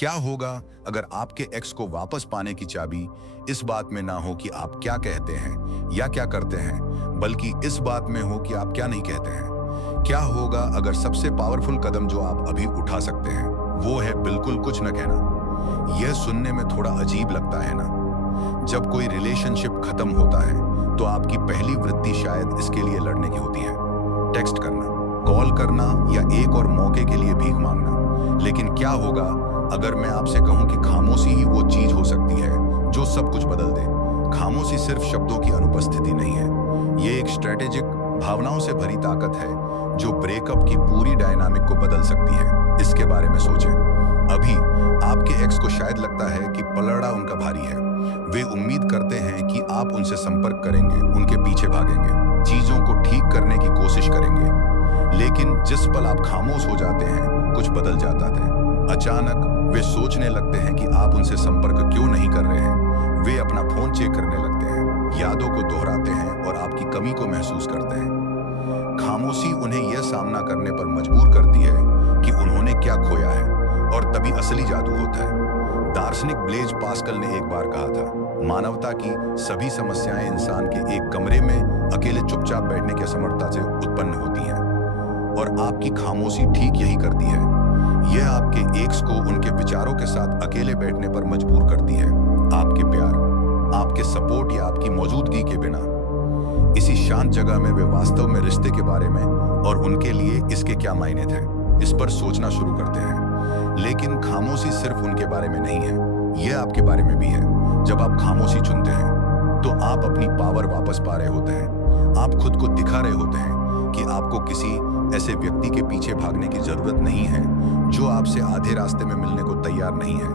क्या होगा अगर आपके एक्स को वापस पाने की चाबी इस बात में ना हो कि आप क्या कहते हैं या क्या करते हैं, बल्कि इस बात में हो कि आप क्या नहीं कहते हैं? क्या होगा अगर सबसे पावरफुल कदम जो आप अभी उठा सकते हैं वो है बिल्कुल कुछ न कहना? यह सुनने में थोड़ा अजीब लगता है ना? जब कोई रिलेशनशिप खत्म होता है तो आपकी पहली वृत्ति शायद इसके लिए लड़ने की होती है, टेक्स्ट करना, कॉल करना या एक और मौके के लिए भीख मांगना। लेकिन क्या होगा अगर मैं आपसे कहूं कि खामोशी ही वो चीज हो सकती है जो सब कुछ बदल दे? खामोशी सिर्फ शब्दों की अनुपस्थिति नहीं है, ये एक स्ट्रेटेजिक, भावनाओं से भरी ताकत है जो ब्रेकअप की पूरी डायनामिक को बदल सकती है। इसके बारे में सोचें। अभी आपके एक्स को शायद लगता है कि पलड़ा उनका भारी है। वे उम्मीद करते हैं कि आप उनसे संपर्क करेंगे, उनके पीछे भागेंगे, चीजों को ठीक करने की कोशिश करेंगे। लेकिन जिस पल आप खामोश हो जाते हैं कुछ बदल जाता है। अचानक वे सोचने लगते हैं कि आप उनसे संपर्क क्यों नहीं कर रहे हैं। वे अपना फोन चेक करने लगते हैं, यादों को दोहराते हैं और आपकी कमी को महसूस करते हैं। खामोशी उन्हें यह सामना करने पर मजबूर करती है कि उन्होंने क्या खोया है, और तभी असली जादू होता है। दार्शनिक ब्लेज पास्कल ने एक बार कहा था, मानवता की सभी समस्याएं इंसान के एक कमरे में अकेले चुपचाप बैठने की असमर्थता से उत्पन्न होती हैं, और आपकी खामोशी ठीक यही करती है। यह आपके एक्स को उनके विचारों के साथ अकेले बैठने पर मजबूर करती है। आपके प्यार, आपके सपोर्ट या आपकी मौजूदगी के बिना इसी शांत जगह में वे वास्तव में रिश्ते के बारे में और उनके लिए इसके क्या मायने थे इस पर सोचना शुरू करते हैं। लेकिन खामोशी सिर्फ उनके बारे में नहीं है, यह आपके बारे में भी है। जब आप खामोशी चुनते हैं तो आप अपनी पावर वापस पा रहे होते हैं। आप खुद को दिखा रहे होते हैं कि आपको किसी ऐसे व्यक्ति के पीछे भागने की जरूरत नहीं है जो आपसे आधे रास्ते में मिलने को तैयार नहीं है।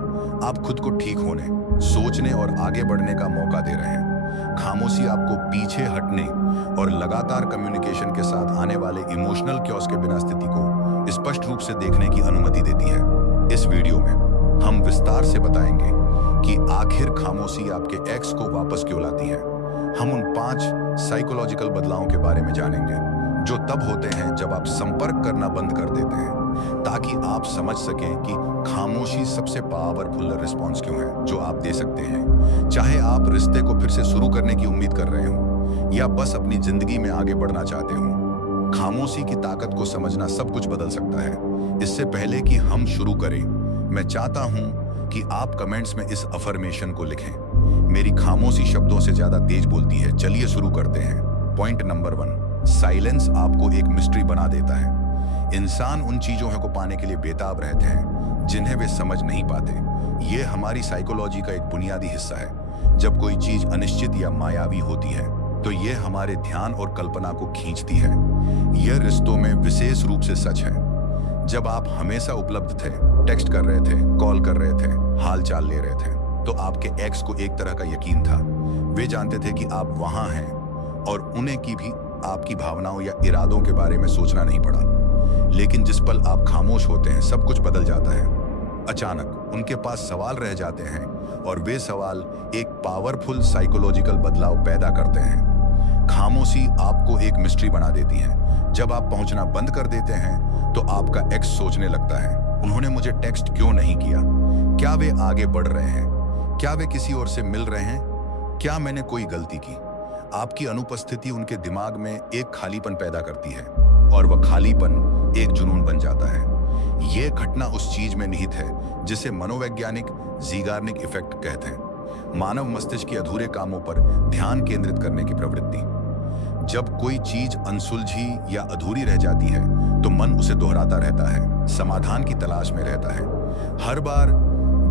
आप खुद को ठीक होने, सोचने और आगे बढ़ने का मौका दे रहे हैं। खामोशी आपको पीछे हटने और लगातार कम्युनिकेशन के साथ आने वाले इमोशनल क्योस के बिना स्थिति को स्पष्ट रूप से देखने की अनुमति देती है। इस वीडियो में हम विस्तार से बताएंगे कि आखिर खामोशी आपके एक्स को वापस क्यों लाती है। हम उन 5 साइकोलॉजिकल बदलावों के बारे में जानेंगे जो तब होते हैं जब आप संपर्क करना बंद कर देते हैं, ताकि आप समझ सकें कि खामोशी सबसे पावरफुल रिस्पॉन्स क्यों है जो आप दे सकते हैं, चाहे आप रिश्ते को फिर से शुरू करने की उम्मीद कर रहे हो या बस अपनी जिंदगी में आगे बढ़ना चाहते हो। खामोशी की ताकत को समझना सब कुछ बदल सकता है। इससे पहले कि हम शुरू करें, मैं चाहता हूं कि आप कमेंट्स में इस अफर्मेशन को लिखें, मेरी खामोशी शब्दों से ज्यादा तेज बोलती है। चलिए शुरू करते हैं। पॉइंट नंबर 1, साइलेंस आपको एक मिस्ट्री बना देता है। इंसान उन चीजों को पाने के लिए बेताब रहते हैं जिन्हें वे समझ नहीं पाते। ये हमारी साइकोलॉजी का एक बुनियादी हिस्सा है। जब कोई चीज अनिश्चित या मायावी होती है तो ये हमारे ध्यान और कल्पना को खींचती है। यह रिश्तों में विशेष रूप से सच है। जब आप हमेशा उपलब्ध थे, टेक्स्ट कर रहे थे, कॉल कर रहे थे, हाल चाल ले रहे थे, तो आपके एक्स को एक तरह का यकीन था। वे जानते थे कि आप वहां हैं और उन्हें की भी आपकी भावनाओं या इरादों के बारे में सोचना नहीं पड़ा। लेकिन जिस पल आप खामोश होते हैं सब कुछ बदल जाता है। अचानक उनके पास सवाल रह जाते हैं और वे सवाल एक पावरफुल साइकोलॉजिकल बदलाव पैदा करते हैं। खामोशी आपको एक मिस्ट्री बना देती है। जब आप पहुंचना बंद कर देते हैं तो आपका एक्स सोचने लगता है, उन्होंने मुझे टेक्स्ट क्यों नहीं किया? क्या वे आगे बढ़ रहे हैं? क्या वे किसी और से मिल रहे हैं? क्या मैंने कोई गलती की? आपकी अनुपस्थिति उनके दिमाग में एक खालीपन पैदा करती है और वह खालीपन एक जुनून बन जाता है। यह घटना उस चीज में निहित है जिसे मनोवैज्ञानिक ज़ीगार्निक इफेक्ट कहते हैं, मानव मस्तिष्क के अधूरे कामों पर ध्यान केंद्रित करने की प्रवृत्ति। जब कोई चीज अनसुलझी या अधूरी रह जाती है तो मन उसे दोहराता रहता है, समाधान की तलाश में रहता है। हर बार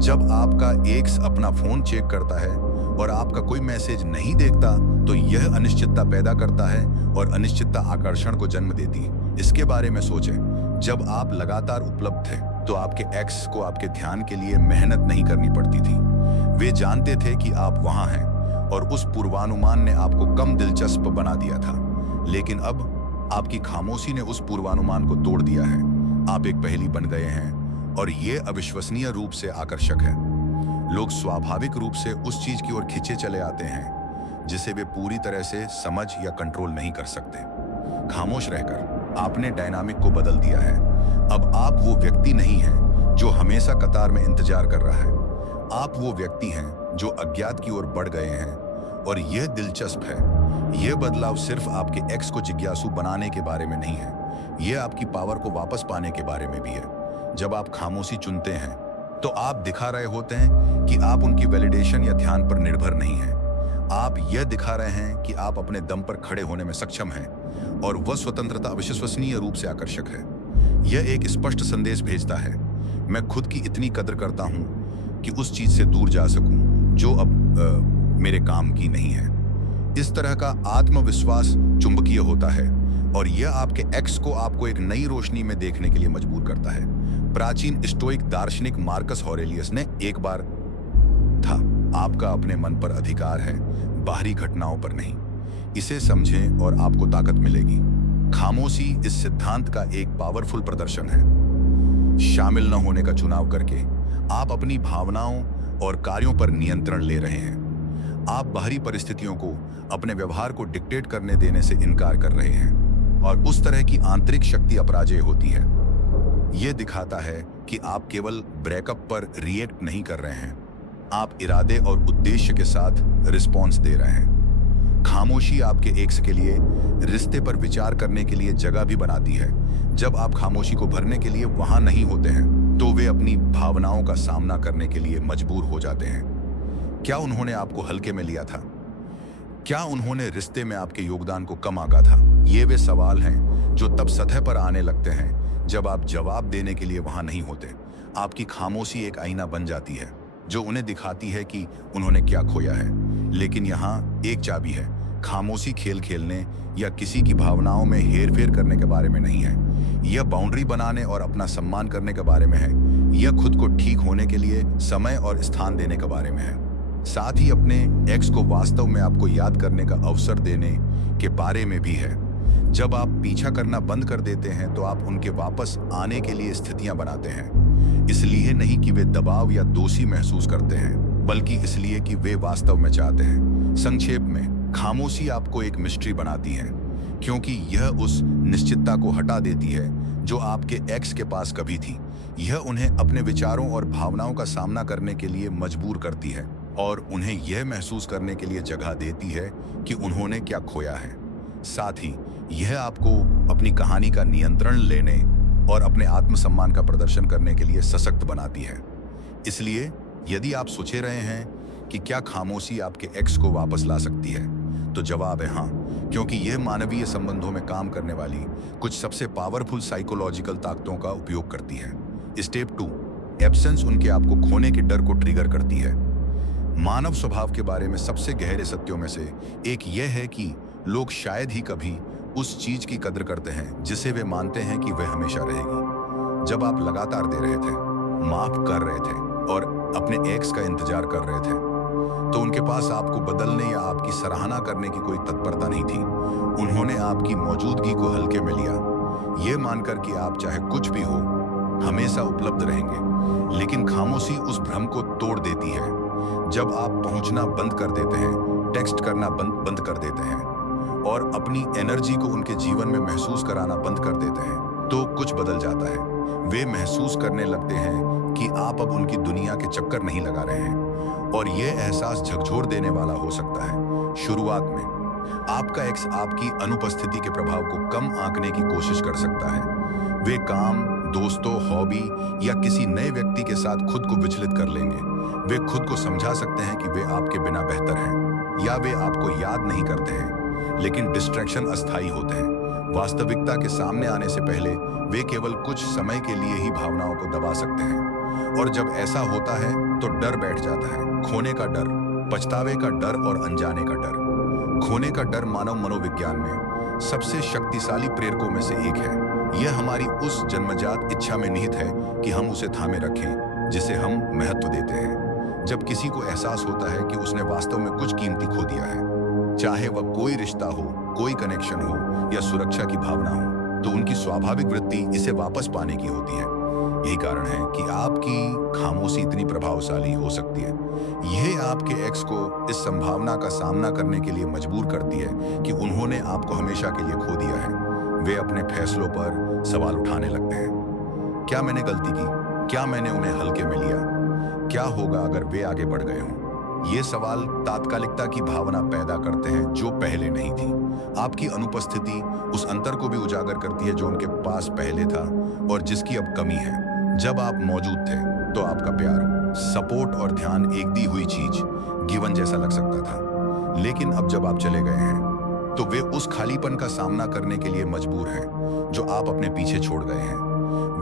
जब आपका एक्स अपना फोन चेक करता है और आपका कोई मैसेज नहीं देखता तो यह अनिश्चितता पैदा करता है और अनिश्चितता आकर्षण को जन्म देती है। इसके बारे में सोचें, जब आप लगातार उपलब्ध थे तो आपके एक्स को आपके ध्यान के लिए मेहनत नहीं करनी पड़ती थी। वे जानते थे कि आप वहां हैं और उस पूर्वानुमान ने आपको कम दिलचस्प बना दिया था। लेकिन अब आपकी खामोशी ने उस पूर्वानुमान को तोड़ दिया है। आप एक पहेली बन गए हैं और ये अविश्वसनीय रूप से आकर्षक है। लोग स्वाभाविक रूप से उस चीज की ओर खींचे चले आते हैं जिसे वे पूरी तरह से समझ या कंट्रोल नहीं कर सकते। खामोश रहकर आपने डायनामिक को बदल दिया है। अब आप वो व्यक्ति नहीं हैं जो हमेशा कतार में इंतजार कर रहा है। आप वो व्यक्ति हैं जो अज्ञात की ओर बढ़ गए हैं और यह दिलचस्प है। यह बदलाव सिर्फ आपके एक्स को जिज्ञासु बनाने के बारे में नहीं है, यह आपकी पावर को वापस पाने के बारे में भी है। जब आप खामोशी चुनते हैं तो आप दिखा रहे होते हैं कि आप उनकी वैलिडेशन या ध्यान पर निर्भर नहीं हैं। आप यह दिखा रहे हैं कि आप अपने दम पर खड़े होने में सक्षम हैं और वह स्वतंत्रता अविश्वसनीय रूप से आकर्षक है। यह एक स्पष्ट संदेश भेजता है, मैं खुद की इतनी कदर करता हूं कि उस चीज से दूर जा सकूं जो अब मेरे काम की नहीं है। इस तरह का आत्मविश्वास चुंबकीय होता है और यह आपके एक्स को आपको एक नई रोशनी में देखने के लिए मजबूर करता है। प्राचीन स्टोइक दार्शनिक मार्कस ऑरेलियस ने एक बार था, आपका अपने मन पर अधिकार है, बाहरी घटनाओं पर नहीं। इसे समझें और आपको ताकत मिलेगी। खामोशी इस सिद्धांत का एक पावरफुल प्रदर्शन है। शामिल न होने का चुनाव करके आप अपनी भावनाओं और कार्यों पर नियंत्रण ले रहे हैं। आप बाहरी परिस्थितियों को अपने व्यवहार को डिक्टेट करने देने से इनकार कर रहे हैं और उस तरह की आंतरिक शक्ति अपराजेय होती है। यह दिखाता है कि आप केवल ब्रेकअप पर रिएक्ट नहीं कर रहे हैं, आप इरादे और उद्देश्य के साथ रिस्पॉन्स दे रहे हैं। खामोशी आपके एक्स के लिए रिश्ते पर विचार करने के लिए जगह भी बनाती है। जब आप खामोशी को भरने के लिए वहां नहीं होते हैं तो वे अपनी भावनाओं का सामना करने के लिए मजबूर हो जाते हैं। क्या उन्होंने आपको हल्के में लिया था? क्या उन्होंने रिश्ते में आपके योगदान को कम आंका था? ये वे सवाल हैं जो तब सतह पर आने लगते हैं जब आप जवाब देने के लिए वहां नहीं होते। आपकी खामोशी एक आईना बन जाती है जो उन्हें दिखाती है कि उन्होंने क्या खोया है। लेकिन यहाँ एक चाबी है, खामोशी खेल खेलने या किसी की भावनाओं में हेरफेर करने के बारे में नहीं है। यह बाउंड्री बनाने और अपना सम्मान करने के बारे में है। यह खुद को ठीक होने के लिए समय और स्थान देने के बारे में है। साथ ही अपने एक्स को वास्तव में आपको याद करने का अवसर देने के बारे में भी है। जब आप पीछा करना बंद कर देते हैं तो आप उनके वापस आने के लिए स्थितियां बनाते हैं। इसलिए नहीं कि वे दबाव या दोषी महसूस करते हैं, बल्कि इसलिए कि वे वास्तव में चाहते हैं। संक्षेप में, खामोशी आपको एक मिस्ट्री बनाती है क्योंकि यह उस निश्चितता को हटा देती है जो आपके एक्स के पास कभी थी। यह उन्हें अपने विचारों और भावनाओं का सामना करने के लिए मजबूर करती है और उन्हें यह महसूस करने के लिए जगह देती है कि उन्होंने क्या खोया है। साथ ही यह आपको अपनी कहानी का नियंत्रण लेने और अपने आत्मसम्मान का प्रदर्शन करने के लिए सशक्त बनाती है। इसलिए यदि आप सोचे रहे हैं कि क्या खामोशी आपके एक्स को वापस ला सकती है, तो जवाब है हाँ, क्योंकि यह मानवीय संबंधों में काम करने वाली कुछ सबसे पावरफुल साइकोलॉजिकल ताकतों का उपयोग करती है। स्टेप 2, एब्सेंस उनके आपको खोने के डर को ट्रिगर करती है। मानव स्वभाव के बारे में सबसे गहरे सत्यों में से एक यह है कि लोग शायद ही कभी उस चीज की कदर करते हैं जिसे वे मानते हैं कि वह हमेशा रहेगी। जब आप लगातार दे रहे थे, माफ कर रहे थे और अपने एक्स का इंतजार कर रहे थे, तो उनके पास आपको बदलने या आपकी सराहना करने की कोई तत्परता नहीं थी। उन्होंने आपकी मौजूदगी को हल्के में लिया, ये मानकर कि आप चाहे कुछ भी हो हमेशा उपलब्ध रहेंगे। लेकिन खामोशी उस भ्रम को तोड़ देती है। जब आप पहुंचना बंद कर देते हैं, टेक्स्ट करना बंद कर देते हैं और अपनी एनर्जी को उनके जीवन में महसूस कराना बंद कर देते हैं, तो कुछ बदल जाता है। वे महसूस करने लगते हैं कि आप अब उनकी दुनिया के चक्कर नहीं लगा रहे हैं और यह एहसास झकझोर देने वाला हो सकता है। शुरुआत में आपका एक्स आपकी अनुपस्थिति के प्रभाव को कम आंकने की कोशिश कर सकता है। वे काम, दोस्तों, हॉबी या किसी नए व्यक्ति के साथ खुद को विचलित कर लेंगे। वे खुद को समझा सकते हैं कि वे आपके बिना बेहतर हैं या वे आपको याद नहीं करते हैं, लेकिन डिस्ट्रैक्शन अस्थायी होते हैं। वास्तविकता के सामने आने से पहले वे केवल कुछ समय के लिए ही भावनाओं को दबा सकते हैं और जब ऐसा होता है तो डर बैठ जाता है। खोने का डर, पछतावे का डर और अनजाने का डर। खोने का डर मानव मनोविज्ञान में सबसे शक्तिशाली प्रेरकों में से एक है। यह हमारी उस जन्मजात इच्छा में निहित है कि हम उसे थामे रखें जिसे हम महत्व देते हैं। जब किसी को एहसास होता है कि उसने वास्तव में कुछ कीमती खो दिया है, चाहे वह कोई रिश्ता हो, कोई कनेक्शन हो या सुरक्षा की भावना हो, तो उनकी स्वाभाविक वृत्ति इसे वापस पाने की होती है। यही कारण है कि आपकी खामोशी इतनी प्रभावशाली हो सकती है। यह आपके एक्स को इस संभावना का सामना करने के लिए मजबूर करती है कि उन्होंने आपको हमेशा के लिए खो दिया है। वे अपने फैसलों पर सवाल उठाने लगते हैं। क्या मैंने गलती की? क्या मैंने उन्हें हल्के में लिया? क्या होगा अगर वे आगे बढ़ गए हों? ये सवाल तात्कालिकता की भावना पैदा करते हैं जो पहले नहीं थी। आपकी अनुपस्थिति उस अंतर को भी उजागर करती है जो उनके पास पहले था और जिसकी अब कमी है। जब आप मौजूद थे तो आपका प्यार, सपोर्ट और ध्यान एक दी हुई चीज, गिवन जैसा लग सकता था। लेकिन अब जब आप चले गए हैं तो वे उस खालीपन का सामना करने के लिए मजबूर हैं जो आप अपने पीछे छोड़ गए हैं।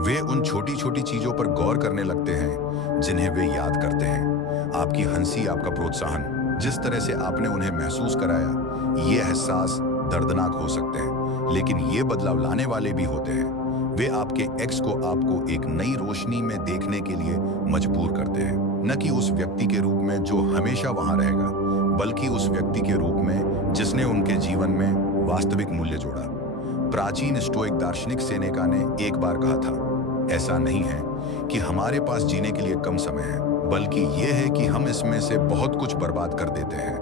वे उन छोटी छोटी चीजों पर गौर करने लगते हैं जिन्हें वे याद करते हैं। आपकी हंसी, आपका प्रोत्साहन, जिस तरह से आपने उन्हें महसूस कराया, ये एहसास दर्दनाक हो सकते हैं लेकिन ये बदलाव लाने वाले भी होते हैं। वे आपके एक्स को आपको एक नई रोशनी में देखने के लिए मजबूर करते हैं, न कि उस व्यक्ति के रूप में जो हमेशा वहां रहेगा, बल्कि उस व्यक्ति के रूप में जिसने उनके जीवन में वास्तविक मूल्य जोड़ा। प्राचीन स्टोइक दार्शनिक सेनेका ने एक बार कहा था, ऐसा नहीं है कि हमारे पास जीने के लिए कम समय है, बल्कि ये है कि हम इसमें से बहुत कुछ बर्बाद कर देते हैं।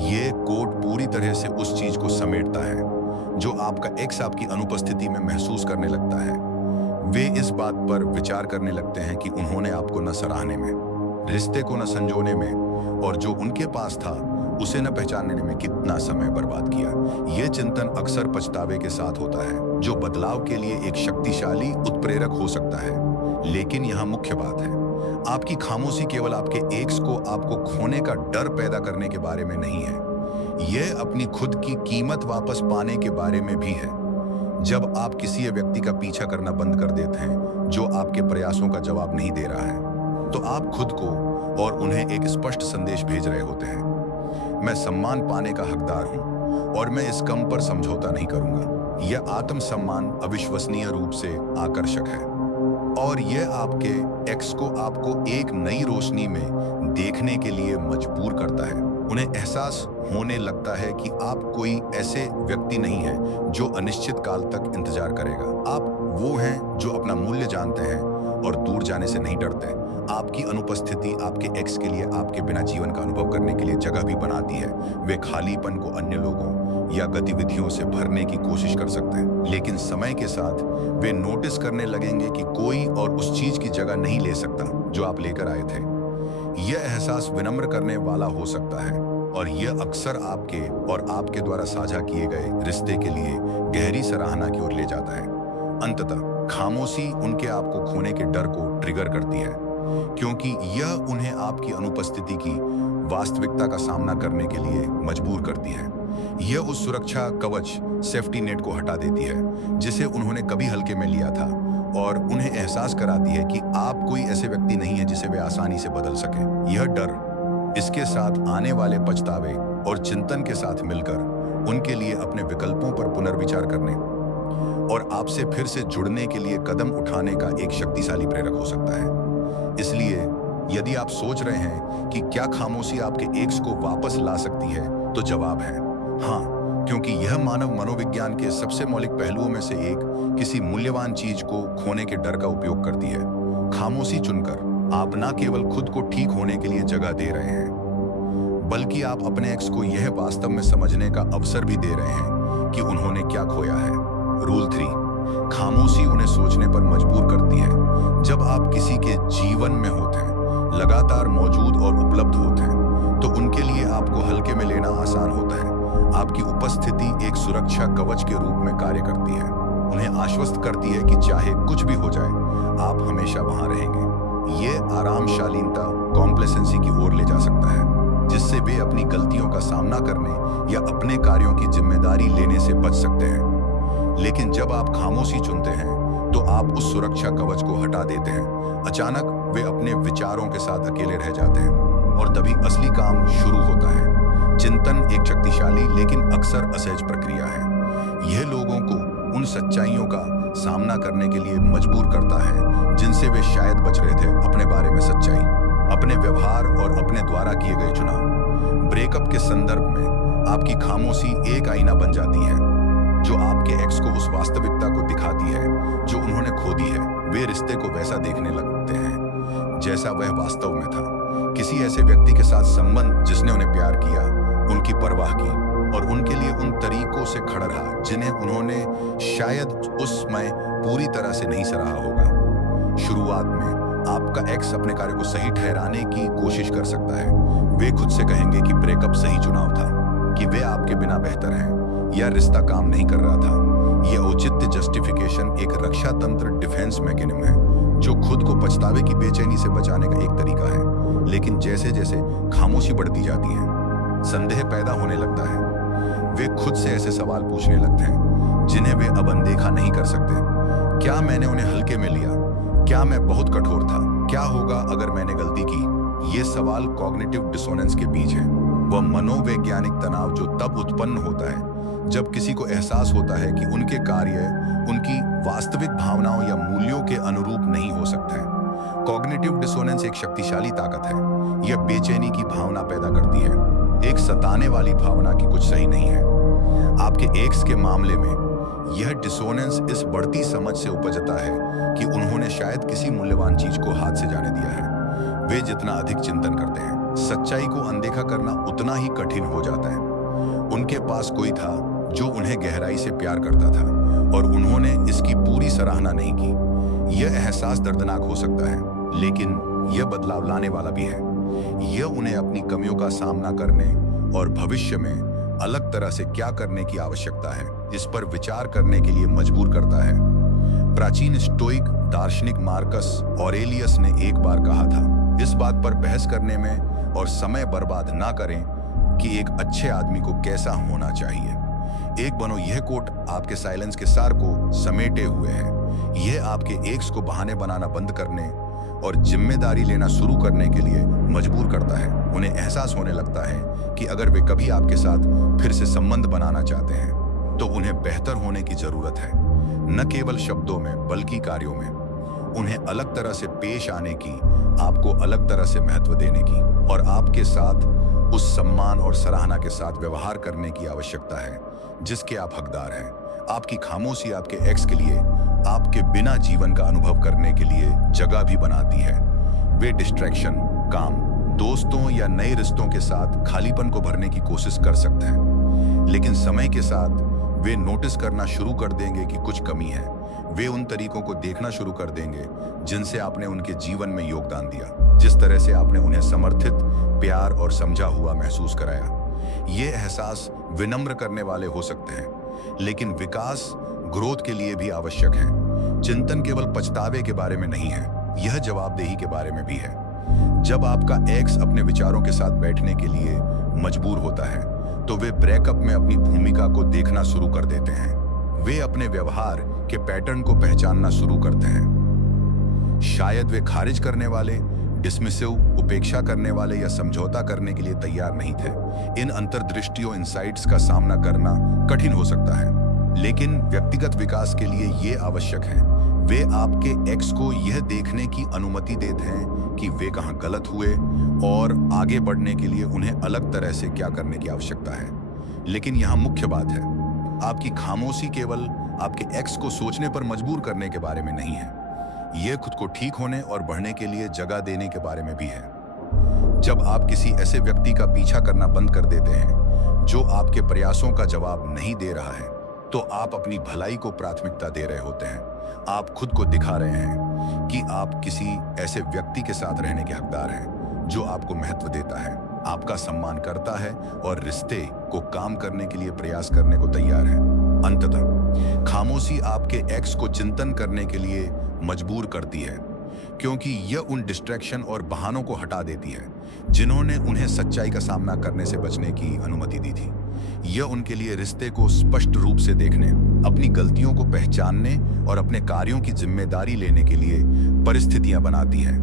ये कोट पूरी तरह से उस चीज को समेटता है जो आपका एक्स आपकी अनुपस्थिति में महसूस करने लगता है। वे इस बात पर विचार करने लगते हैं कि उन्होंने आपको न सराहने में, रिश्ते को न संजोने में और जो उनके पास था उसे न पहचानने में कितना समय बर्बाद किया। ये चिंतन अक्सर पछतावे के साथ होता है, जो बदलाव के लिए एक शक्तिशाली उत्प्रेरक हो सकता है। लेकिन यहाँ मुख्य बात है, आपकी खामोशी केवल आपके एक्स को आपको खोने का डर पैदा करने के बारे में नहीं है, यह अपनी खुद की कीमत वापस पाने के बारे में भी है। जब आप किसी व्यक्ति का पीछा करना बंद कर देते हैं जो आपके प्रयासों का जवाब नहीं दे रहा है, तो आप खुद को और उन्हें एक स्पष्ट संदेश भेज रहे होते हैं, मैं सम्मान पाने का हकदार हूं और मैं इस कम पर समझौता नहीं करूंगा। यह आत्मसम्मान अविश्वसनीय रूप से आकर्षक है और यह आपके एक्स को आपको एक नई रोशनी में देखने के लिए मजबूर करता है। उन्हें एहसास होने लगता है कि आप कोई ऐसे व्यक्ति नहीं हैं जो अनिश्चित काल तक इंतजार करेगा। आप वो हैं जो अपना मूल्य जानते हैं और दूर जाने से नहीं डरते। आपकी अनुपस्थिति आपके एक्स के लिए आपके बिना जीवन का अनुभव करने के लिए जगह भी बनाती है। वे खालीपन को अन्य लोगों या गतिविधियों से भरने की कोशिश कर सकते हैं, लेकिन समय के साथ वे नोटिस करने लगेंगे कि कोई और उस चीज की जगह नहीं ले सकता जो आप लेकर आए थे। यह एहसास विनम्र करने वाला हो सकता है और यह अक्सर आपके और आपके द्वारा साझा किए गए रिश्ते के लिए गहरी सराहना की ओर ले जाता है। अंततः खामोशी उनके आप को खोने के डर को ट्रिगर करती है, क्योंकि यह उन्हें आपकी अनुपस्थिति की वास्तविकता का सामना करने के लिए मजबूर करती है। यह उस सुरक्षा कवच, सेफ्टी नेट को हटा देती है जिसे उन्होंने कभी हल्के में लिया था और उन्हें एहसास कराती है कि आप कोई ऐसे व्यक्ति नहीं है जिसे वे आसानी से बदल सके। यह डर इसके साथ आने वाले पछतावे और चिंतन के साथ मिलकर उनके लिए अपने विकल्पों पर पुनर्विचार करने और आपसे फिर से जुड़ने के लिए कदम उठाने का एक शक्तिशाली प्रेरक हो सकता है। इसलिए यदि आप सोच रहे हैं कि क्या खामोशी आपके एक्स को वापस ला सकती है, तो जवाब है हाँ, क्योंकि यह मानव मनोविज्ञान के सबसे मौलिक पहलुओं में से एक, किसी मूल्यवान चीज को खोने के डर का उपयोग करती है। खामोशी चुनकर आप न केवल खुद को ठीक होने के लिए जगह दे रहे हैं, बल्कि आप अपने एक्स को यह वास्तव में समझने का अवसर भी दे रहे हैं कि उन्होंने क्या खोया है। रूल 3, खामोशी उन्हें सोचने पर मजबूर करती है। जब आप किसी के जीवन में होते हैं, लगातार मौजूद और उपलब्ध होते हैं, तो उनके लिए आपको हल्के में लेना आसान होता है। आपकी उपस्थिति एक सुरक्षा कवच के रूप में कार्य करती है, उन्हें आश्वस्त करती है कि चाहे कुछ भी हो जाए, आप हमेशा वहां रहेंगे। ये आरामशालीनता कॉम्प्लेसेंसी की ओर ले जा सकता है, जिससे वे अपनी गलतियों का सामना करने या अपने कार्यों की जिम्मेदारी लेने से बच सकते हैं। लेकिन जब आप खामोशी चुनते हैं, तो आप उस सुरक्षा कवच को हटा देते हैं। अचानक वे अपने विचारों के साथ अकेले रह जाते हैं और तभी असली काम शुरू होता है। चिंतन एक शक्तिशाली लेकिन अक्सर असहज प्रक्रिया है। यह लोगों को उन सच्चाइयों का सामना करने के लिए मजबूर करता है जिनसे वे शायद बच रहे थे। अपने बारे में सच्चाई, अपने व्यवहार और अपने द्वारा किए गए चुनाव। ब्रेकअप के संदर्भ में आपकी खामोशी एक आईना बन जाती है जो आपके एक्स को उस वास्तविकता को दिखाती है जो उन्होंने खो दी है। वे रिश्ते को वैसा देखने लगते हैं जैसा वह वास्तव में था, किसी ऐसे व्यक्ति के साथ संबंध जिसने उन्हें प्यार किया, उनकी परवाह की और उनके लिए उन तरीकों से खड़ा रहा जिन्हें उन्होंने शायद उस समय पूरी तरह से नहीं सराहा होगा। शुरुआत में आपका एक्स अपने कार्य को सही ठहराने की कोशिश कर सकता है। वे खुद से कहेंगे कि ब्रेकअप सही चुनाव था, कि वे आपके बिना बेहतर हैं या रिश्ता काम नहीं कर रहा था। यह औचित्य जस्टिफिकेशन एक रक्षा तंत्र डिफेंस मैकेनिज्म है जो खुद को पछतावे की बेचैनी से बचाने का एक तरीका है। लेकिन जैसे जैसे खामोशी बढ़ती जाती है, संदेह पैदा होने लगता है। वे खुद से ऐसे सवाल पूछने लगते हैं जिन्हें वे अब अनदेखा नहीं कर सकते। क्या मैंने उन्हें हल्के में लिया? क्या मैं बहुत कठोर था? क्या होगा अगर मैंने गलती की? ये सवाल कॉग्निटिव डिसोनेंस के बीच है, वह मनोवैज्ञानिक तनाव जो तब उत्पन्न होता है जब किसी को एहसास होता है कि उनके कार्य उनकी वास्तविक भावनाओं या मूल्यों के अनुरूप नहीं हो सकते हैं। कॉग्निटिव डिसोनेंस एक शक्तिशाली ताकत है। यह बेचैनी की भावना पैदा करती है, एक सताने वाली भावना कि कुछ सही नहीं है। आपके एक्स के मामले में यह डिसोनेंस इस बढ़ती समझ से उपजता है कि उन्होंने शायद किसी मूल्यवान चीज को हाथ से जाने दिया है। वे जितना अधिक चिंतन करते हैं, सच्चाई को अनदेखा करना उतना ही कठिन हो जाता है। उनके पास कोई था जो उन्हें गहराई से प्यार करता था और उन्होंने इसकी पूरी सराहना नहीं की। यह एहसास दर्दनाक हो सकता है, लेकिन यह बदलाव लाने वाला भी है। यह उन्हें अपनी कमियों का सामना करने और भविष्य में अलग तरह से क्या करने की आवश्यकता है इस पर विचार करने के लिए मजबूर करता है। प्राचीन स्टोइक दार्शनिक मार्कस ऑरेलियस ने एक बार कहा था, इस बात पर बहस करने में और समय बर्बाद ना करें कि एक अच्छे आदमी को कैसा होना चाहिए। एक बनो यह कोट आपके साइलेंस के सार को समेटे हुए है। यह आपके एक्स को बहाने बनाना बंद करने और जिम्मेदारी लेना शुरू करने के लिए मजबूर करता है। उन्हें एहसास होने लगता है कि अगर वे कभी आपके साथ फिर से संबंध बनाना चाहते हैं तो उन्हें बेहतर होने की जरूरत है, न केवल शब्दों में बल्कि कार्यों में। उन्हें अलग तरह से पेश आने की, आपको अलग तरह से महत्व देने की और आपके साथ उस सम्मान और सराहना के साथ व्यवहार करने की आवश्यकता है जिसके आप हकदार हैं। आपकी खामोशी आपके एक्स के लिए आपके बिना जीवन का अनुभव करने के लिए जगह भी बनाती है। वे डिस्ट्रैक्शन, काम, दोस्तों या नए रिश्तों के साथ खालीपन को भरने की कोशिश कर सकते हैं, लेकिन समय के साथ वे नोटिस करना शुरू कर देंगे कि कुछ कमी है। वे उन तरीकों को देखना शुरू कर देंगे जिनसे आपने उनके जीवन में योगदान दिया, जिस तरह से आपने उन्हें समर्थित, प्यार और समझा हुआ महसूस कराया। ये एहसास विनम्र करने वाले हो सकते हैं, लेकिन विकास, ग्रोथ के लिए भी आवश्यक है। चिंतन केवल पछतावे के बारे में नहीं है, यह जवाबदेही के बारे में भी है। जब आपका एक्स अपने विचारों के साथ बैठने के लिए मजबूर होता है तो वे ब्रेकअप में अपनी भूमिका को देखना शुरू कर देते हैं। वे अपने व्यवहार के पैटर्न को पहचानना शुरू करते हैं। शायद वे खारिज करने वाले, डिसमिसिव, उपेक्षा करने वाले या समझौता करने के लिए तैयार नहीं थे। इन अंतर्दृष्टियों, इनसाइट्स का सामना करना कठिन हो सकता है, लेकिन व्यक्तिगत विकास के लिए ये आवश्यक है। वे आपके एक्स को यह देखने की अनुमति देते हैं कि वे कहाँ गलत हुए और आगे बढ़ने के लिए उन्हें अलग तरह से क्या करने की आवश्यकता है। लेकिन यहाँ मुख्य बात है, आपकी खामोशी केवल आपके एक्स को सोचने पर मजबूर करने के बारे में नहीं है, यह खुद को ठीक होने और बढ़ने के लिए जगह देने के बारे में भी है। जब आप किसी ऐसे व्यक्ति का पीछा करना बंद कर देते हैं जो आपके प्रयासों का जवाब नहीं दे रहा है, तो आप अपनी भलाई को प्राथमिकता दे रहे होते हैं। आप खुद को दिखा रहे हैं कि आप किसी ऐसे व्यक्ति के साथ रहने के हकदार हैं जो आपको महत्व देता है, आपका सम्मान करता है और रिश्ते को काम करने के लिए प्रयास करने को तैयार है। अंततः खामोशी आपके एक्स को चिंतन करने के लिए मजबूर करती है, क्योंकि यह उन डिस्ट्रैक्शन और बहानों को हटा देती है जिन्होंने उन्हें सच्चाई का सामना करने से बचने की अनुमति दी थी। यह उनके लिए रिश्ते को स्पष्ट रूप से देखने, अपनी गलतियों को पहचानने और अपने कार्यों की जिम्मेदारी लेने के लिए परिस्थितियां बनाती है।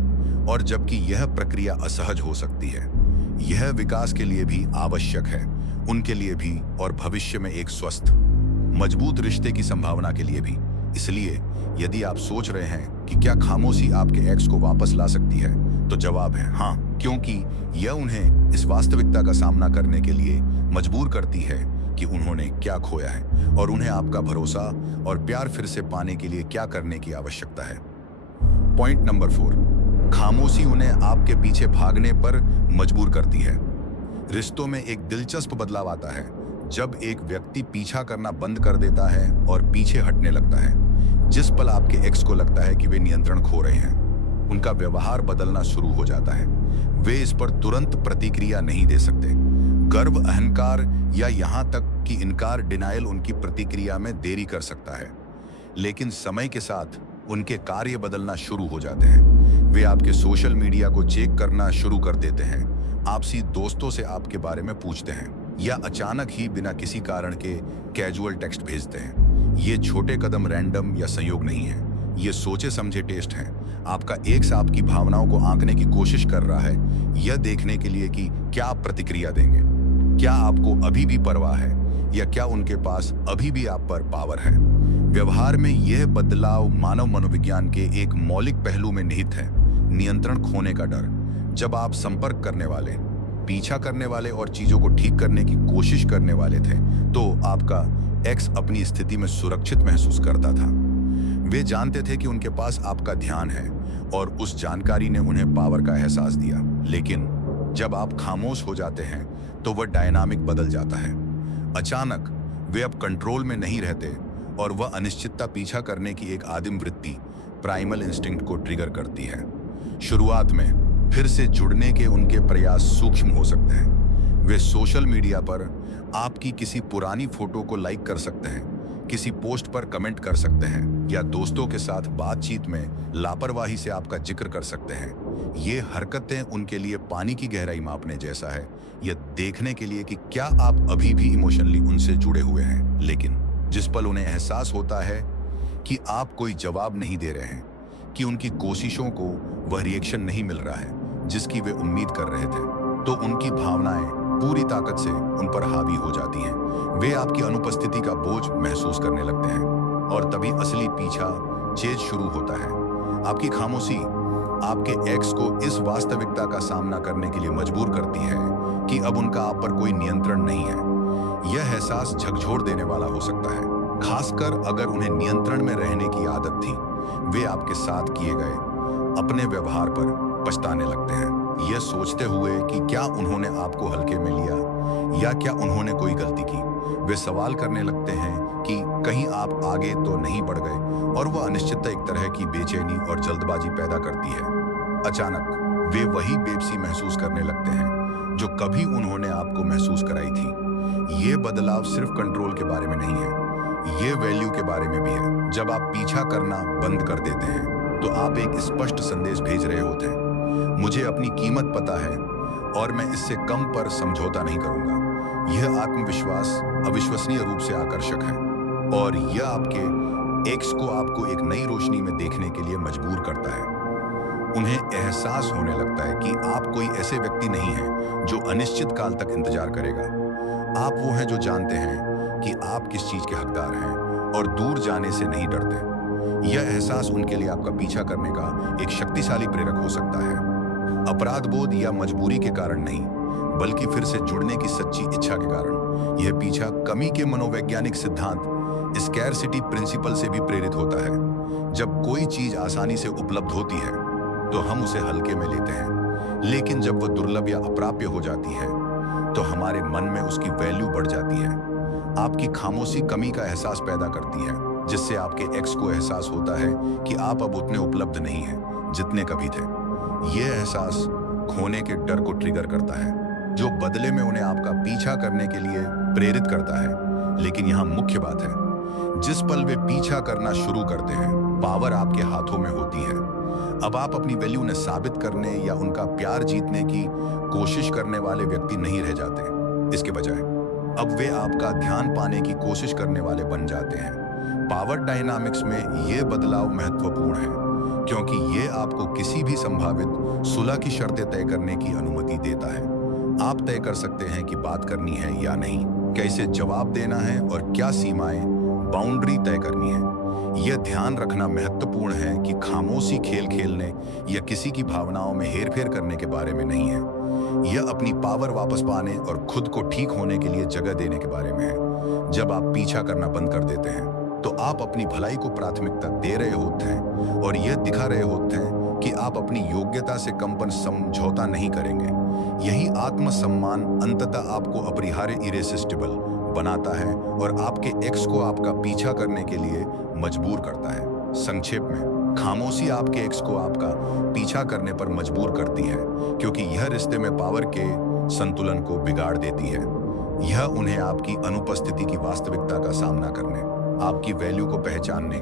और जबकि यह प्रक्रिया असहज हो सकती है, यह विकास के लिए भी आवश्यक है, उनके लिए भी और भविष्य में एक स्वस्थ, मजबूत रिश्ते की संभावना के लिए भी। इसलिए यदि आप सोच रहे हैं कि क्या खामोशी आपके एक्स को वापस ला सकती है, तो जवाब है हाँ, क्योंकि यह उन्हें इस वास्तविकता का सामना करने के लिए मजबूर करती है कि उन्होंने क्या खोया है और उन्हें आपका भरोसा और प्यार फिर से पाने के लिए क्या करने की आवश्यकता है। पॉइंट नंबर 4, खामोशी उन्हें आपके पीछे भागने पर मजबूर करती है। रिश्तों में एक दिलचस्प बदलाव आता है जब एक व्यक्ति पीछा करना बंद कर देता है और पीछे हटने लगता है। जिस पल आपके एक्स को लगता है कि वे नियंत्रण खो रहे हैं, उनका व्यवहार बदलना शुरू हो जाता है। वे इस पर तुरंत प्रतिक्रिया नहीं दे सकते। गर्व, अहंकार या यहां तक कि इनकार, डिनायल उनकी प्रतिक्रिया में देरी कर सकता है। लेकिन समय के साथ उनके कार्य बदलना शुरू हो जाते हैं। वे आपके सोशल मीडिया को चेक करना शुरू कर देते हैं, आपसी दोस्तों से आपके बारे में पूछते हैं या अचानक ही बिना किसी कारण के कैजुअल टेक्स्ट भेजते हैं। ये छोटे कदम रैंडम या संयोग नहीं है, ये सोचे समझे टेस्ट हैं। आपका एक्स आपकी भावनाओं को आंकने की कोशिश कर रहा है, यह देखने के लिए कि क्या आप प्रतिक्रिया देंगे, क्या आपको अभी भी परवाह है या क्या उनके पास अभी भी आप पर पावर है। व्यवहार में यह बदलाव मानव मनोविज्ञान के एक मौलिक पहलू में निहित है, नियंत्रण खोने का डर। जब आप संपर्क करने वाले, पीछा करने वाले और चीजों को ठीक करने की कोशिश करने वाले थे, तो आपका एक्स अपनी स्थिति में सुरक्षित महसूस करता था। वे जानते थे कि उनके पास आपका ध्यान है और उस जानकारी ने उन्हें पावर का एहसास दिया। लेकिन जब आप खामोश हो जाते हैं तो वह डायनामिक बदल जाता है। अचानक वे अब कंट्रोल में नहीं रहते और वह अनिश्चितता पीछा करने की एक आदिम वृत्ति, प्राइमल इंस्टिंक्ट को ट्रिगर करती है। शुरुआत में फिर से जुड़ने के उनके प्रयास सूक्ष्म हो सकते हैं। वे सोशल मीडिया पर आपकी किसी पुरानी फोटो को लाइक कर सकते हैं, किसी पोस्ट पर कमेंट कर सकते हैं या दोस्तों के साथ बातचीत में लापरवाही से आपका जिक्र कर सकते हैं। ये हरकतें उनके लिए पानी की गहराई मापने जैसा है, यह देखने के लिए कि क्या आप अभी भी इमोशनली उनसे जुड़े हुए हैं। लेकिन जिस पल उन्हें एहसास होता है कि आप कोई जवाब नहीं दे रहे हैं, कि उनकी कोशिशों को वह रिएक्शन नहीं मिल रहा है जिसकी वे उम्मीद कर रहे थे, तो उनकी भावनाएं पूरी ताकत से उन पर हावी हो जाती हैं। वे आपकी अनुपस्थिति का बोझ महसूस करने लगते हैं और तभी असली पीछा चेज शुरू होता है। आपकी खामोशी आपके एक्स को इस वास्तविकता का सामना करने के लिए मजबूर करती है कि अब उनका आप पर कोई नियंत्रण नहीं है। यह एहसास झकझोर देने वाला हो सकता है, खासकर अगर उन्हें नियंत्रण में रहने की आदत थी। वे आपके साथ किए गए अपने व्यवहार पर पछताने लगते हैं, यह सोचते हुए कि क्या उन्होंने आपको हल्के में लिया या क्या उन्होंने कोई गलती की। वे सवाल करने लगते हैं कि कहीं आप आगे तो नहीं बढ़ गए, और वह अनिश्चितता एक तरह की बेचैनी और जल्दबाजी पैदा करती है। अचानक वे वही बेबसी महसूस करने लगते हैं जो कभी उन्होंने आपको महसूस कराई थी। ये बदलाव सिर्फ कंट्रोल के बारे में नहीं है, ये वैल्यू के बारे में भी है। जब आप पीछा करना बंद कर देते हैं तो आप एक स्पष्ट संदेश भेज रहे होते हैं, मुझे अपनी कीमत पता है और मैं इससे कम पर समझौता नहीं करूंगा। यह आत्मविश्वास अविश्वसनीय रूप से आकर्षक है और यह आपके एक्स को आपको एक नई रोशनी में देखने के लिए मजबूर करता है। उन्हें एहसास होने लगता है कि आप कोई ऐसे व्यक्ति नहीं हैं जो अनिश्चित काल तक इंतजार करेगा। आप वो हैं जो जानते हैं कि आप किस चीज के हकदार हैं और दूर जाने से नहीं डरते। यह एहसास उनके लिए आपका पीछा करने का एक शक्तिशाली प्रेरक हो सकता है, अपराध बोध या मजबूरी के कारण नहीं, बल्कि फिर से जुड़ने की सच्ची इच्छा के कारण। यह पीछा कमी के मनोवैज्ञानिक सिद्धांत स्कैरसिटी प्रिंसिपल से भी प्रेरित होता है। जब कोई चीज आसानी से उपलब्ध होती है तो हम उसे हल्के में लेते हैं, लेकिन जब वह दुर्लभ या अप्राप्य हो जाती है तो हमारे मन में उसकी वैल्यू बढ़ जाती है। आपकी खामोशी कमी का एहसास पैदा करती है, जिससे आपके एक्स को एहसास होता है कि आप अब उतने उपलब्ध नहीं हैं जितने कभी थे। यह एहसास खोने के डर को ट्रिगर करता है, जो बदले में उन्हें आपका पीछा करने के लिए प्रेरित करता है। लेकिन यहाँ मुख्य बात है, जिस पल वे पीछा करना शुरू करते हैं, पावर आपके हाथों में होती है। अब आप अपनी वैल्यू उन्हें साबित करने या उनका प्यार जीतने की कोशिश करने वाले व्यक्ति नहीं रह जाते। इसके बजाय अब वे आपका ध्यान पाने की कोशिश करने वाले बन जाते हैं। पावर डायनामिक्स में यह बदलाव महत्वपूर्ण है क्योंकि यह आपको किसी भी संभावित सुलह की शर्तें तय करने की अनुमति देता है। आप तय कर सकते हैं कि बात करनी है या नहीं, कैसे जवाब देना है और क्या सीमाएं, बाउंड्री तय करनी है। यह ध्यान रखना महत्वपूर्ण है कि खामोशी खेल खेलने या किसी की भावनाओं में हेरफेर करने के बारे में नहीं है। यह अपनी पावर वापस पाने और खुद को ठीक होने के लिए जगह देने के बारे में है। जब आप पीछा करना बंद कर देते हैं तो आप अपनी भलाई को प्राथमिकता दे रहे होते हैं और यह दिखा रहे होते हैं कि आप अपनी योग्यता से कम पर समझौता नहीं करेंगे। यही आत्मसम्मान अंततः आपको अपरिहार्य इरेसिस्टिबल बनाता है और आपके एक्स को आपका पीछा करने के लिए मजबूर करता है। संक्षेप में, खामोशी आपके एक्स को आपका पीछा करने पर मजबूर करती है क्योंकि यह रिश्ते में पावर के संतुलन को बिगाड़ देती है। यह उन्हें आपकी अनुपस्थिति की वास्तविकता का सामना करने, आपकी वैल्यू को पहचानने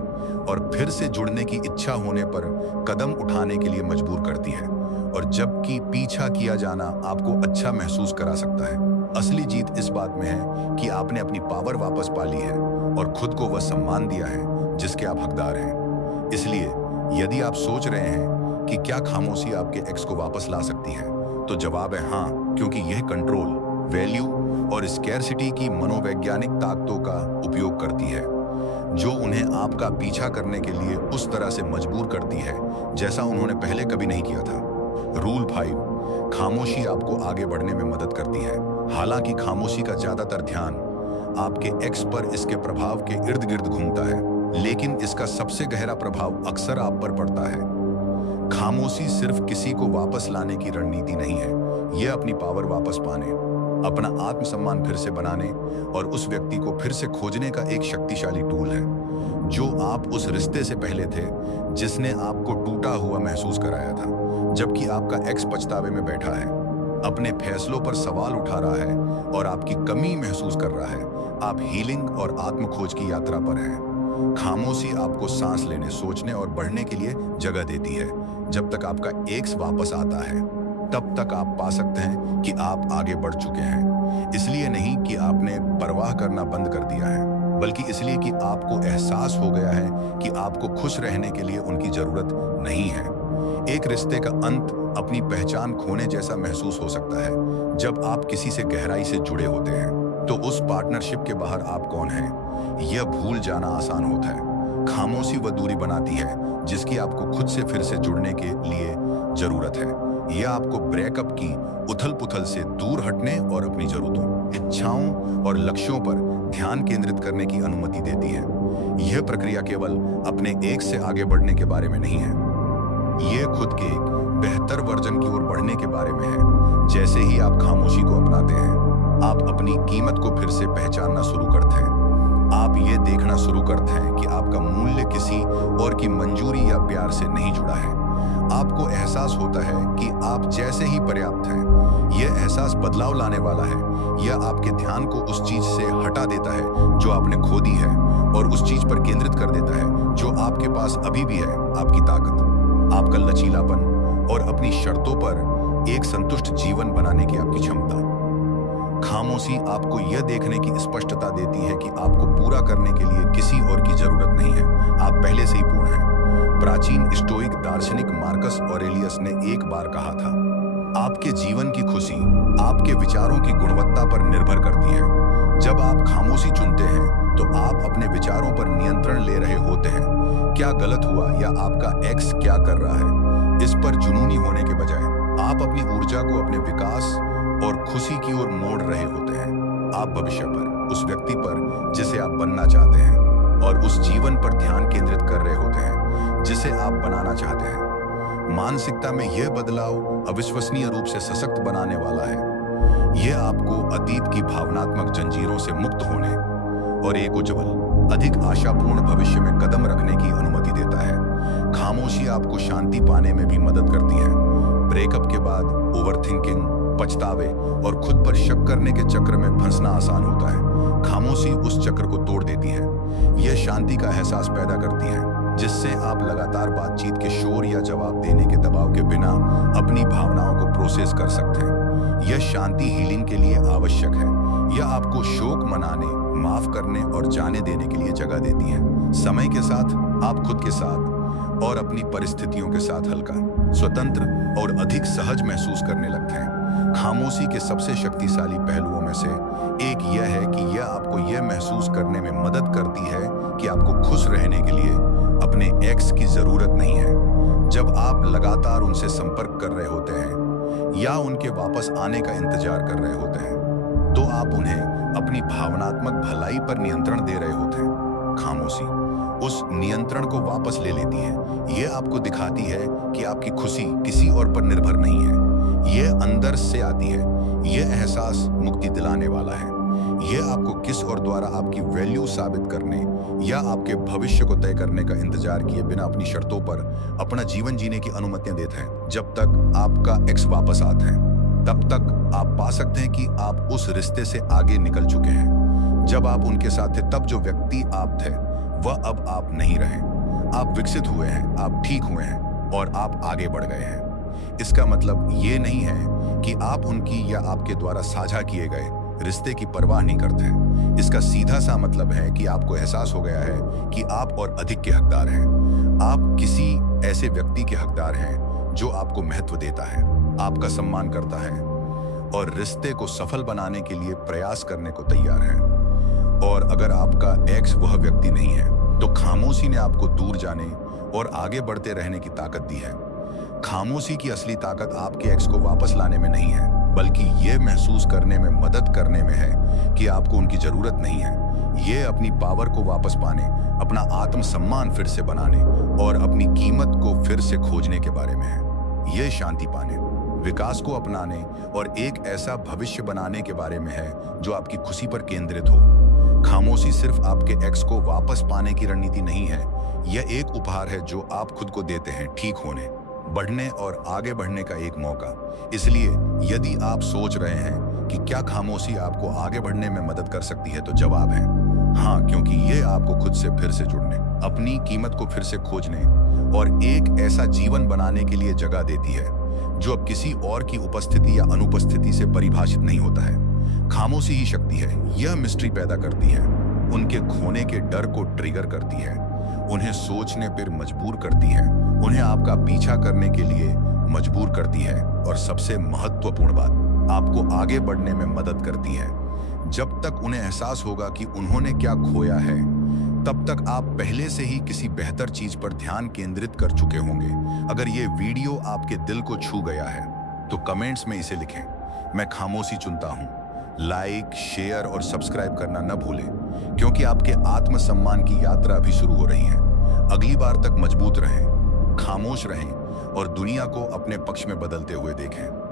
और फिर से जुड़ने की इच्छा होने पर कदम उठाने के लिए मजबूर करती है। और जबकि पीछा किया जाना आपको अच्छा महसूस करा सकता है, असली जीत इस बात में है कि आपने अपनी पावर वापस पा ली है और खुद को वह सम्मान दिया है जिसके आप हकदार हैं। इसलिए यदि आप सोच रहे हैं कि क्या खामोशी आपके एक्स को वापस ला सकती है, तो जवाब है हाँ, क्योंकि यह कंट्रोल, वैल्यू और स्कैरसिटी की मनोवैज्ञानिक ताकतों का उपयोग करती है जो उन्हें आपका पीछा करने के लिए उस तरह से मजबूर करती है जैसा उन्होंने पहले कभी नहीं किया था। रूल 5, खामोशी आपको आगे बढ़ने में मदद करती है। हालांकि खामोशी का ज्यादातर ध्यान आपके एक्स पर इसके प्रभाव के इर्द गिर्द घूमता है, लेकिन इसका सबसे गहरा प्रभाव अक्सर आप पर पड़ता है। खामोशी सिर्फ किसी को वापस लाने की रणनीति नहीं है, यह अपनी पावर वापस पाने, अपना आत्मसम्मान फिर से बनाने और उस व्यक्ति को फिर से खोजने का एक शक्तिशाली टूल है जो आप उस रिश्ते से पहले थे जिसने आपको टूटा हुआ महसूस कराया था। जबकि आपका एक्स पछतावे में बैठा है, अपने फैसलों पर सवाल उठा रहा है और आपकी कमी महसूस कर रहा है, आप हीलिंग और आत्मखोज की यात्रा पर हैं। खामोशी आपको सांस लेने, सोचने और बढ़ने के लिए जगह देती है। जब तक आपका एक्स वापस आता है, तब तक आप पा सकते हैं कि आप आगे बढ़ चुके हैं। इसलिए नहीं कि आपने परवाह करना बंद कर दिया है, बल्कि इसलिए कि आपको एहसास हो गया है कि आपको खुश रहने के लिए उनकी जरूरत नहीं है। एक रिश्ते का अंत अपनी पहचान खोने जैसा महसूस हो सकता है। जब आप किसी से गहराई से जुड़े होते हैं तो उस पार्टनरशिप के बाहर आप कौन हैं यह भूल जाना आसान होता है। खामोशी वह दूरी बनाती है जिसकी आपको खुद से फिर से जुड़ने के लिए जरूरत है। यह आपको ब्रेकअप की उथल-पुथल से दूर हटने और अपनी जरूरतों, इच्छाओं और लक्ष्यों पर ध्यान केंद्रित करने की अनुमति देती है। यह प्रक्रिया केवल अपने एक से आगे बढ़ने के बारे में नहीं है, यह खुद के एक बेहतर वर्जन की ओर बढ़ने के बारे में है। जैसे ही आप खामोशी को अपनाते हैं, आप अपनी कीमत को फिर से पहचानना शुरू करते हैं। आप ये देखना शुरू करते हैं कि आपका मूल्य किसी और की मंजूरी या प्यार से नहीं जुड़ा है। आपको एहसास होता है कि आप जैसे ही पर्याप्त हैं। यह एहसास बदलाव लाने वाला है। यह आपके ध्यान को उस चीज से हटा देता है जो आपने खो दी है और उस चीज पर केंद्रित कर देता है जो आपके पास अभी भी है, आपकी ताकत, आपका लचीलापन और अपनी शर्तों पर एक संतुष्ट जीवन बनाने की आपकी क्षमता। खामोशी आपको यह देखने की स्पष्टता देती है कि आपको पूरा करने के लिए किसी और की जरूरत नहीं है, आप पहले से ही पूर्ण हैं। प्राचीन स्टोइक दार्शनिक मार्कस ऑरेलियस ने एक बार कहा था, आपके जीवन की खुशी आपके विचारों की गुणवत्ता पर निर्भर करती है। जब आप खामोशी चुनते हैं तो आप अपने विचारों पर नियंत्रण ले रहे होते हैं। क्या गलत हुआ या आपका एक्स क्या कर रहा है, इस पर जुनूनी होने के बजाय आप अपनी ऊर्जा को अपने विकास और खुशी की ओर मोड़ रहे होते हैं। आप भविष्य पर, उस व्यक्ति पर जिसे आप बनना चाहते हैं और उस जीवन पर ध्यान केंद्रित कर रहे होते हैं जिसे आप बनाना चाहते हैं। मानसिकता में यह बदलाव अविश्वसनीय रूप से सशक्त बनाने वाला है। यह आपको अतीत की भावनात्मक जंजीरों से मुक्त होने और एक उज्जवल, अधिक आशापूर्ण भविष्य में कदम रखने की अनुमति देता है। खामोशी आपको शांति पाने में भी मदद करती है। ब्रेकअप के बाद ओवरथिंकिंग, पछतावे और खुद पर शक करने के चक्र में फंसना आसान होता है। खामोशी उस चक्र को तोड़ देती है। यह शांति का एहसास पैदा करती है जिससे आप लगातार बातचीत के शोर या जवाब देने के दबाव के बिना अपनी भावनाओं को प्रोसेस कर सकते हैं। यह शांति हीलिंग के लिए आवश्यक है। यह आपको शोक मनाने, माफ करने और जाने देने के लिए जगह देती है। समय के साथ आप खुद के साथ और अपनी परिस्थितियों के साथ हल्का, स्वतंत्र और अधिक सहज महसूस करने लगते हैं। खामोशी के सबसे शक्तिशाली पहलुओं में से एक यह है कि यह आपको यह महसूस करने में मदद करती है कि आपको खुश रहने के लिए अपने एक्स की जरूरत नहीं है। जब आप लगातार उनसे संपर्क कर रहे होते हैं या उनके वापस आने का इंतजार कर रहे होते हैं, तो आप उन्हें अपनी भावनात्मक भलाई पर नियंत्रण दे रहे होते हैं। खामोशी उस नियंत्रण को वापस ले लेती है। यह आपको दिखाती है कि आपकी खुशी किसी और पर निर्भर नहीं है, यह अंदर से आती है। यह एहसास मुक्ति दिलाने वाला है। ये आपको किस और द्वारा आपकी वैल्यू साबित करने या आपके भविष्य को तय करने का इंतजार किए बिना अपनी शर्तों पर अपना जीवन जीने की अनुमतियां देते हैं। जब तक आपका एक्स वापस आते हैं, तब तक आप पा सकते हैं कि आप उस रिश्ते से आगे निकल चुके हैं। जब आप उनके साथ थे, तब जो व्यक्ति आप थे वह अब आप नहीं रहे। आप विकसित हुए हैं, आप ठीक हुए हैं और आप आगे बढ़ गए हैं। इसका मतलब ये नहीं है कि आप उनकी या आपके द्वारा साझा किए गए रिश्ते की परवाह नहीं करते हैं। इसका सीधा सा मतलब है कि आपको एहसास हो गया है कि आप और अधिक के हकदार हैं। आप किसी ऐसे व्यक्ति के हकदार हैं जो आपको महत्व देता है, आपका सम्मान करता है और रिश्ते को सफल बनाने के लिए प्रयास करने को तैयार है। और अगर आपका एक्स वह व्यक्ति नहीं है, तो खामोशी ने आपको दूर जाने और आगे बढ़ते रहने की ताकत दी है। खामोशी की असली ताकत आपके एक्स को वापस लाने में नहीं है, बल्कि ये महसूस करने में मदद करने में है कि आपको उनकी जरूरत नहीं है। ये अपनी पावर को वापस पाने, अपना आत्मसम्मान फिर से बनाने और अपनी कीमत को फिर से खोजने के बारे में है। ये शांति पाने, विकास को अपनाने और एक ऐसा भविष्य बनाने के बारे में है जो आपकी खुशी पर केंद्रित हो। खामोशी सिर्फ आपके एक्स को वापस पाने की रणनीति नहीं है, यह एक उपहार है जो आप खुद को देते हैं, ठीक होने, बढ़ने और आगे बढ़ने का एक मौका। इसलिए यदि आप सोच रहे हैं कि क्या खामोशी आपको आगे बढ़ने में मदद कर सकती है, तो जवाब है हाँ, क्योंकि ये आपको खुद से फिर से जुड़ने, अपनी कीमत को फिर से खोजने और एक ऐसा जीवन बनाने के लिए जगह देती है जो अब किसी और की उपस्थिति या अनुपस्थिति से परिभाषित नहीं होता है। खामोशी ही शक्ति है। यह मिस्ट्री पैदा करती है, उनके खोने के डर को ट्रिगर करती है, उन्हें सोचने पर मजबूर करती है, उन्हें आपका पीछा करने के लिए मजबूर करती है और सबसे महत्वपूर्ण बात, आपको आगे बढ़ने में मदद करती है। जब तक उन्हें एहसास होगा कि उन्होंने क्या खोया है, तब तक आप पहले से ही किसी बेहतर चीज पर ध्यान केंद्रित कर चुके होंगे। अगर ये वीडियो आपके दिल को छू गया है तो कमेंट्स में इसे लिखें, मैं खामोशी चुनता हूं। लाइक, शेयर और सब्सक्राइब करना न भूलें, क्योंकि आपके आत्मसम्मान की यात्रा अभी शुरू हो रही है। अगली बार तक मजबूत रहें, खामोश रहें और दुनिया को अपने पक्ष में बदलते हुए देखें।